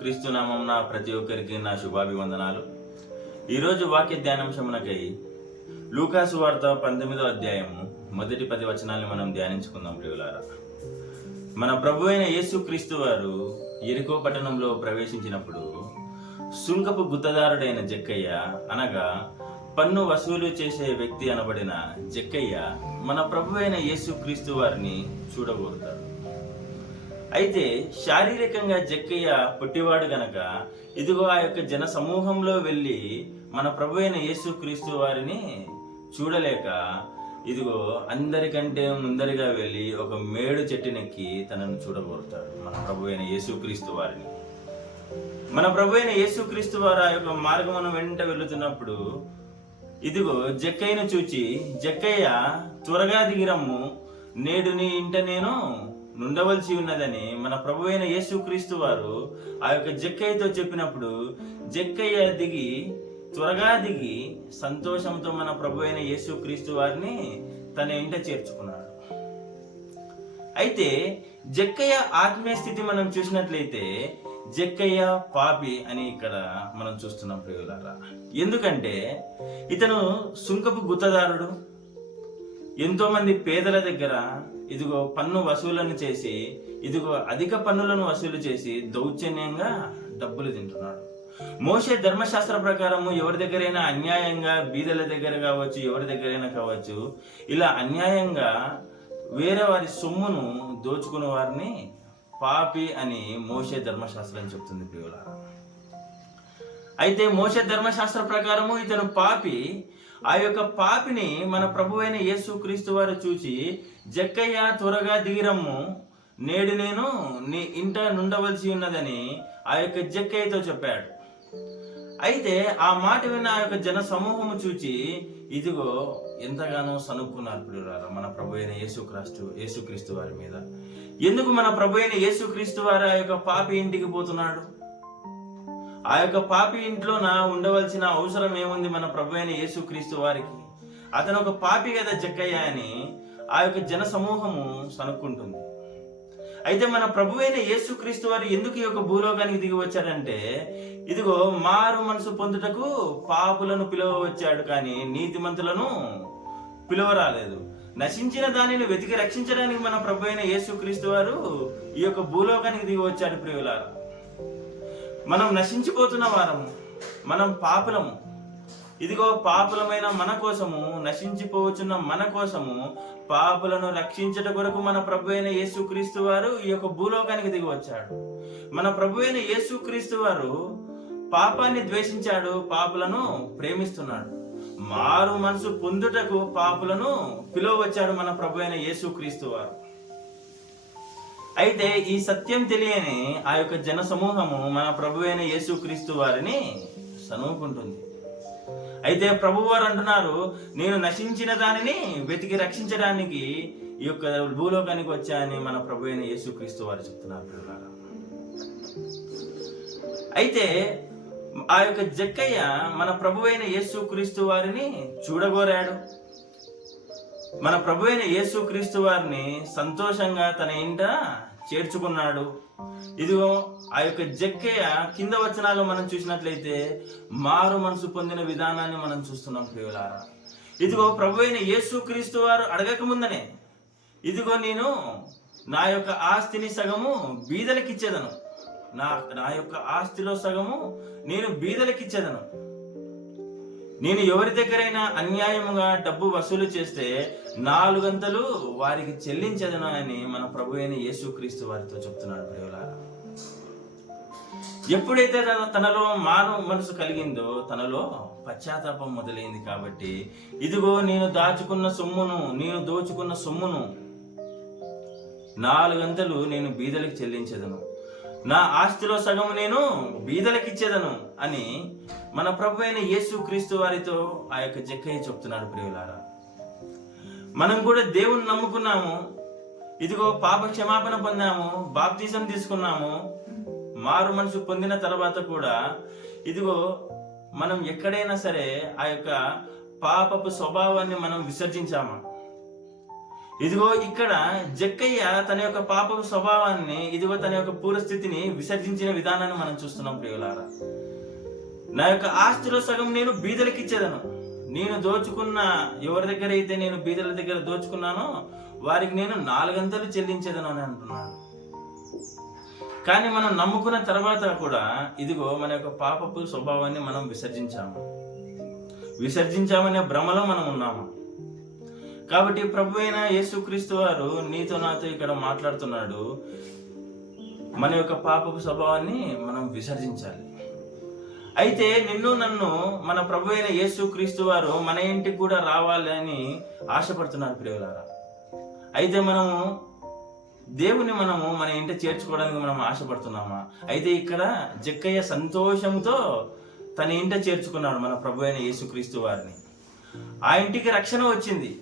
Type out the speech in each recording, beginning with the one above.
క్రీస్తు నామం ప్రతి ఒక్కరికి నా శుభాభివందనాలు. ఈరోజు వాక్య ధ్యానాంశమునకై లూకాసు వార్త పంతొమ్మిదో అధ్యాయము మొదటి పది వచనాల్ని మనం ధ్యానించుకుందాం ప్రియులారా. మన ప్రభు అయిన యేసుక్రీస్తు వారు ఎరుకో పట్టణంలో ప్రవేశించినప్పుడు సుంకపు గుత్తదారుడైన జక్కయ్య అనగా పన్ను వసూలు చేసే వ్యక్తి అనబడిన జక్కయ్య మన ప్రభు అయిన యేసుక్రీస్తు వారిని చూడగోరుతారు అయితే శారీరకంగా జక్కయ్య పుట్టివాడు గనక ఇదిగో ఆ యొక్క జన సమూహంలో వెళ్ళి మన ప్రభు అయిన యేసుక్రీస్తు వారిని చూడలేక ఇదిగో అందరికంటే ముందరిగా వెళ్ళి ఒక మేడు చెట్టునెక్కి తనను చూడగోరుతాడు మన ప్రభు అయిన యేసుక్రీస్తు వారిని. మన ప్రభు అయిన యేసుక్రీస్తు వారు ఆ యొక్క మార్గమును వెంట వెళుతున్నప్పుడు ఇదిగో జక్కయ్యను చూచి జక్కయ్య త్వరగా దిగిరమ్ము. నేడు నీ ఇంట నేను నుండవలసి ఉన్నదని మన ప్రభు అయిన యేసుక్రీస్తు వారు ఆ యొక్క జక్కయ్యతో చెప్పినప్పుడు జక్కయ్య దిగి త్వరగా దిగి సంతోషంతో మన ప్రభు అయిన యేసుక్రీస్తు వారిని తన ఇంట చేర్చుకున్నాడు. అయితే జక్కయ్య ఆత్మీయ స్థితి మనం చూసినట్లయితే జక్కయ్య పాపి అని ఇక్కడ మనం చూస్తున్నాం ప్రియులారా. ఎందుకంటే ఇతను సుంకపు గుత్తదారుడు ఎంతోమంది పేదల దగ్గర ఇదిగో పన్ను వసూలను చేసి ఇదిగో అధిక పన్నులను వసూలు చేసి దౌర్జన్యంగా డబ్బులు తింటున్నాడు. మోసే ధర్మశాస్త్ర ప్రకారము ఎవరి దగ్గరైనా అన్యాయంగా బీదల దగ్గర కావచ్చు ఎవరి దగ్గరైనా కావచ్చు ఇలా అన్యాయంగా వేరే వారి సొమ్మును దోచుకునే వారిని పాపి అని మోసే ధర్మశాస్త్రం చెప్తుంది ప్రియులారా. అయితే మోసే ధర్మశాస్త్ర ప్రకారము ఇతను పాపి ఆ యొక్క పాపిని మన ప్రభు అయిన యేసుక్రీస్తు వారు చూచి జక్కయ్య త్వరగా దిగిరమ్ము. నేడు నేను నీ ఇంట నుండవలసి ఉన్నదని ఆ యొక్క జక్కయ్యతో చెప్పాడు. అయితే ఆ మాట విన్న ఆ యొక్క జన సమూహము చూచి ఇదిగో ఎంతగానో సనుక్కున్నారు ప్రియులారా మన ప్రభు అయిన యేసుక్రీస్తు యేసుక్రీస్తు వారి మీద. ఎందుకు మన ప్రభు అయిన యేసుక్రీస్తు వారు ఆ యొక్క పాపి ఇంటికి పోతున్నాడు? ఆ యొక్క పాపి ఇంట్లోన ఉండవలసిన అవసరం ఏముంది మన ప్రభు అయిన యేసుక్రీస్తు వారికి? అతను ఒక పాపి కదా జక్కయ్య అని ఆ యొక్క జన సమూహము సనుక్కుంటుంది. అయితే మన ప్రభు అయిన యేసుక్రీస్తు వారు ఎందుకు ఈ యొక్క భూలోకానికి దిగి వచ్చాడంటే ఇదిగో మారు మనసు పొందుటకు పాపులను పిలువ వచ్చాడు కానీ నీతిమంతులను పిలువరాలేదు. నశించిన దానిని వెతికి రక్షించడానికి మన ప్రభు అయిన యేసుక్రీస్తు వారు ఈ యొక్క భూలోకానికి దిగి వచ్చాడు ప్రియులారా. మనం నశించిపోతున్న వారము మనం పాపులము. ఇదిగో పాపులమైన మన కోసము నశించిపోవచ్చున్న మన కోసము పాపులను రక్షించట కొరకు మన ప్రభు అయిన యేసుక్రీస్తు వారు ఈ యొక్క భూలోకానికి దిగి వచ్చాడు. మన ప్రభు అయిన యేసుక్రీస్తు వారు పాపాన్ని ద్వేషించాడు పాపులను ప్రేమిస్తున్నాడు. మారు మనసు పొందుటకు పాపులను పిలువచ్చాడు మన ప్రభు అయిన యేసుక్రీస్తు వారు. అయితే ఈ సత్యం తెలియని ఆ యొక్క జన సమూహము మన ప్రభు అయిన యేసుక్రీస్తు వారిని సనువుకుంటుంది అయితే ప్రభు వారు అంటున్నారు నేను నశించిన దానిని వెతికి రక్షించడానికి ఈ యొక్క భూలోకానికి వచ్చాయని మన ప్రభు అయిన యేసుక్రీస్తు వారు చెప్తున్నారు అయితే ఆ యొక్క జక్కయ్య మన ప్రభు అయిన యేసుక్రీస్తు వారిని చూడగోరాడు. మన ప్రభు అయిన యేసుక్రీస్తు వారిని సంతోషంగా తన ఇంట చేర్చుకున్నాడు. ఇదిగో ఆ యొక్క జక్కయ్య కింద వచనాలు మనం చూసినట్లయితే మారు మనసు పొందిన విధానాన్ని మనం చూస్తున్నాం ప్రియులారా. ఇదిగో ప్రభు అయిన యేసుక్రీస్తు వారు అడగక ముందనే ఇదిగో నేను నా యొక్క ఆస్తిని సగము బీదలకిచ్చేదను. నా నా యొక్క ఆస్తిలో సగము నేను బీదలకిచ్చేదను. నేను ఎవరి దగ్గరైనా అన్యాయముగా డబ్బు వసూలు చేస్తే నాలుగంతలు వారికి చెల్లించదను అని మన ప్రభు అయిన యేసుక్రీస్తు వారితో చెప్తున్నాడు ప్రియులారా. ఎప్పుడైతే తన- తనలో మానవ మనసు కలిగిందో తనలో పశ్చాత్తాపం మొదలైంది కాబట్టి ఇదిగో నేను దాచుకున్న సొమ్మును నేను దోచుకున్న సొమ్మును నాలుగంతలు నేను బీదలకు చెల్లించదను. నా ఆస్తిలో సగం నేను బీదలకు ఇచ్చేదను అని మన ప్రభు అయిన యేసు క్రీస్తు వారితో ఆ యొక్క జక్కయ్య చెప్తున్నాడు ప్రియులారా. మనం కూడా దేవుని నమ్ముకున్నాము. ఇదిగో పాప క్షమాపణ పొందాము బాప్తీసం తీసుకున్నాము. మారు మనసు పొందిన తర్వాత కూడా ఇదిగో మనం ఎక్కడైనా సరే ఆ యొక్క పాపపు స్వభావాన్ని మనం విసర్జించామా? ఇదిగో ఇక్కడ జక్కయ్య తన యొక్క పాప స్వభావాన్ని ఇదిగో తన యొక్క పూర్వస్థితిని విసర్జించిన విధానాన్ని మనం చూస్తున్నాం ప్రియులారా. నా యొక్క ఆస్తిలో సగం నేను బీదలకి ఇచ్చేదను. నేను దోచుకున్న ఎవరి దగ్గర అయితే నేను బీదల దగ్గర దోచుకున్నానో వారికి నేను నాలుగంతలు చెల్లించేదను అని అంటున్నాను కానీ మనం నమ్ముకున్న తర్వాత కూడా ఇదిగో మన యొక్క పాపపు స్వభావాన్ని మనం విసర్జించాము. విసర్జించామనే భ్రమలో మనం ఉన్నాము. కాబట్టి ప్రభు అయిన యేసుక్రీస్తు వారు నీతో నాతో ఇక్కడ మాట్లాడుతున్నాడు. మన యొక్క పాపపు స్వభావాన్ని మనం విసర్జించాలి. అయితే నిన్ను నన్ను మన ప్రభు అయిన యేసుక్రీస్తు వారు మన ఇంటికి కూడా రావాలని ఆశపడుతున్నారు ప్రియులారా. అయితే మనము దేవుని మనము మన ఇంట చేర్చుకోవడానికి మనం ఆశపడుతున్నామా? అయితే ఇక్కడ జక్కయ్య సంతోషంతో తన ఇంట చేర్చుకున్నాడు మన ప్రభు అయిన యేసుక్రీస్తు వారిని. ఆ ఇంటికి రక్షణ వచ్చింది.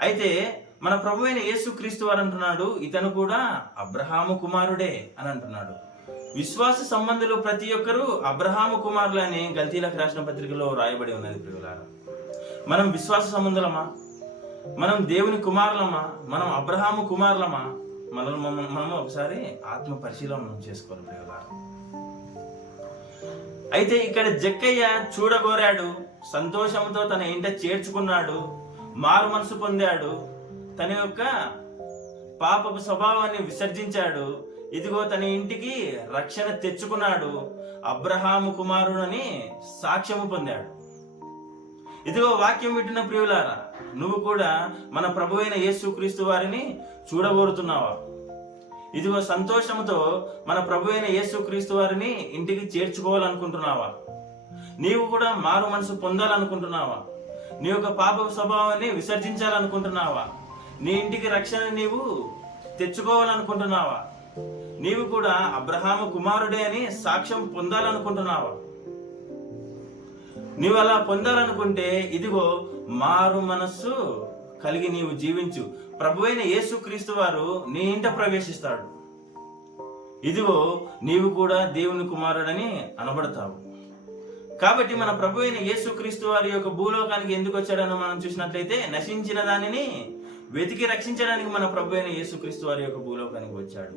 అయితే మన ప్రభు అయిన యేసుక్రీస్తు వారు అంటున్నాడు ఇతను కూడా అబ్రహాము కుమారుడే అని అంటున్నాడు. విశ్వాస సంబంధులు ప్రతి ఒక్కరూ అబ్రహాము కుమారులు అని గల్తీలకు రాసిన పత్రికలో రాయబడి ఉన్నది ప్రియులారా. మనం విశ్వాస సంబంధులమా? మనం దేవుని కుమారులమా? మనం అబ్రహాము కుమారులమా? మనల్ని మనం- ఒకసారి ఆత్మ పరిశీలన చేసుకోవాలి ప్రియులారా. అయితే ఇక్కడ జక్కయ్య చూడగోరాడు సంతోషంతో తన ఇంట చేర్చుకున్నాడు మారు మనసు పొందాడు. తన యొక్క పాపపు స్వభావాన్ని విసర్జించాడు. ఇదిగో తన ఇంటికి రక్షణ తెచ్చుకున్నాడు. అబ్రహాము కుమారుడని సాక్ష్యము పొందాడు. ఇదిగో వాక్యం వింటున్న ప్రియులారా నువ్వు కూడా మన ప్రభు అయిన యేసుక్రీస్తు వారిని చూడగోరుతున్నావా? ఇదిగో సంతోషంతో మన ప్రభు అయిన యేసుక్రీస్తు వారిని ఇంటికి చేర్చుకోవాలనుకుంటున్నావా? నీవు కూడా మారు మనసు పొందాలనుకుంటున్నావా? నీ యొక్క పాప స్వభావాన్ని విసర్జించాలనుకుంటున్నావా? నీ ఇంటికి రక్షణ నీవు తెచ్చుకోవాలనుకుంటున్నావా? నీవు కూడా అబ్రహాము కుమారుడే అని సాక్ష్యం పొందాలనుకుంటున్నావా? నీవు అలా పొందాలనుకుంటే ఇదిగో మారు మనస్సు కలిగి నీవు జీవించు. ప్రభువైన యేసుక్రీస్తు వారు నీ ఇంట ప్రవేశిస్తాడు. ఇదిగో నీవు కూడా దేవుని కుమారుడని అనబడతావు. కాబట్టి మన ప్రభు అయిన యేసుక్రీస్తు వారి యొక్క భూలోకానికి ఎందుకు వచ్చాడని మనం చూసినట్లయితే నశించిన దానిని వెతికి రక్షించడానికి మన ప్రభు అయిన యేసుక్రీస్తు వారి యొక్క భూలోకానికి వచ్చాడు.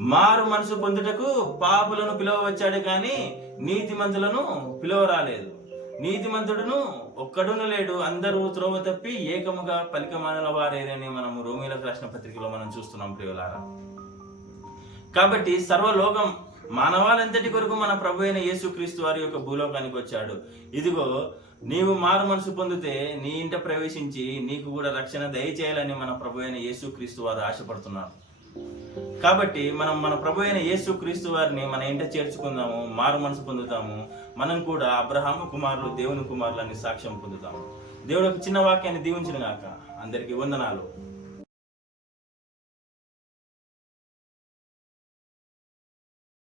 మారు మనసు పొందుటకు పాపులను పిలువవచ్చాడు కానీ నీతిమంతులను పిలువరాలేదు. నీతిమంతుడును ఒక్కడును లేడు అందరూ త్రోవ తప్పి ఏకముగా పలికమానుల వారేదని మనము రోమిల రాసిన పత్రికలో మనం చూస్తున్నాం ప్రియులారా. కాబట్టి సర్వలోకం మానవాలంతటి కొరకు మన ప్రభు అయిన యేసుక్రీస్తు వారి యొక్క భూలోకానికి వచ్చాడు. ఇదిగో నీవు మారు మనసు పొందితే నీ ఇంట ప్రవేశించి నీకు కూడా రక్షణ దయచేయాలని మన ప్రభు అయిన యేసుక్రీస్తు వారు ఆశపడుతున్నారు. కాబట్టి మనం మన ప్రభు అయిన యేసు క్రీస్తు వారిని మన ఇంట చేర్చుకుందాము మారు మనసు పొందుతాము. మనం కూడా అబ్రహాము కుమారులు దేవుని కుమారులని అని సాక్ష్యం పొందుతాము. దేవుడు ఒక చిన్న వాక్యాన్ని దీవించిన గాక. అందరికీ వందనాలు.